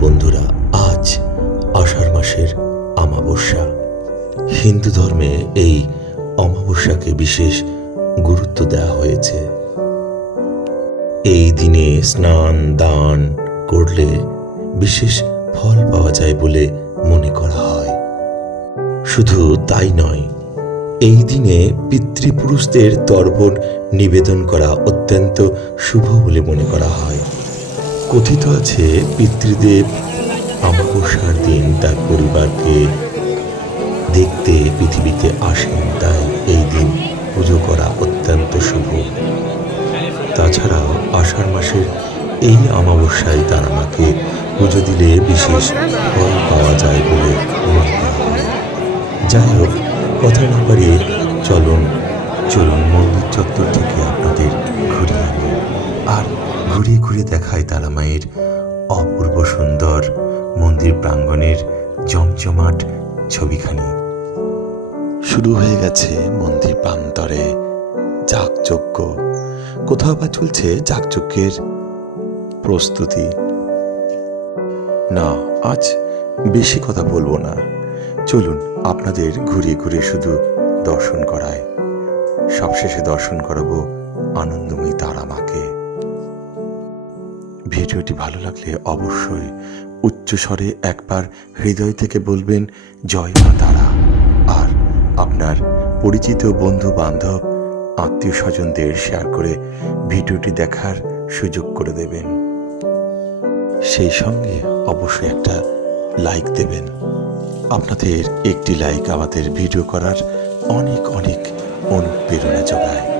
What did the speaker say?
বন্ধুরা, আজ আষাঢ় মাসের অমাবস্যা। হিন্দু ধর্মে এই অমাবস্যাকে বিশেষ গুরুত্ব দেওয়া হয়েছে। এই দিনে স্নান, দান করলে বিশেষ ফল পাওয়া যায় বলে মনে করা হয়। শুধু তাই নয়, এই দিনে পিতৃপুরুষদের তর্পণ নিবেদন করা অত্যন্ত শুভ বলে মনে করা হয়। কথিত আছে, পিতৃদেব অমাবস্যার দিন তার পরিবারকে দেখতে পৃথিবীতে আসেন, তাই এই দিন পুজো করা অত্যন্ত শুভ। তাছাড়াও আষাঢ় মাসের এই অমাবস্যায় তারা আমাকে পুজো দিলে বিশেষ ফল পাওয়া যায় বলে করা হয়। যাই হোক কথা না বাড়িয়ে চলুন চলুন মন্দির চত্বর থেকে আপনাদের ঘুরিয়ে আনি। আর ঘুরিয়ে ঘুরিয়ে দেখায় তারা মায়ের অপূর্ব সুন্দর মন্দির প্রাঙ্গণের জমজমাট ছবিখানি। শুরু হয়ে গেছে মন্দির প্রান্তরে যাগযজ্ঞ। কোথাও বা চলছে যাগযজ্ঞের প্রস্তুতি? না, আজ বেশি কথা বলব না। চলুন আপনাদের ঘুরিয়ে ঘুরিয়ে শুধু দর্শন করায়। সবশেষে দর্শন করাবো আনন্দময়ী তারা মাকে ভিডিওটি ভালো লাগলে অবশ্যই উচ্চস্বরে একবার হৃদয় থেকে বলবেন, জয় মা তারা। আর আপনার পরিচিত বন্ধু বান্ধব আত্মীয় স্বজনদের শেয়ার করে ভিডিওটি দেখার সুযোগ করে দেবেন। সেই সঙ্গে অবশ্যই একটা লাইক দেবেন। আপনাদের একটি লাইক আমাদের ভিডিও করার অনেক অনেক অনুপ্রেরণা যোগায়।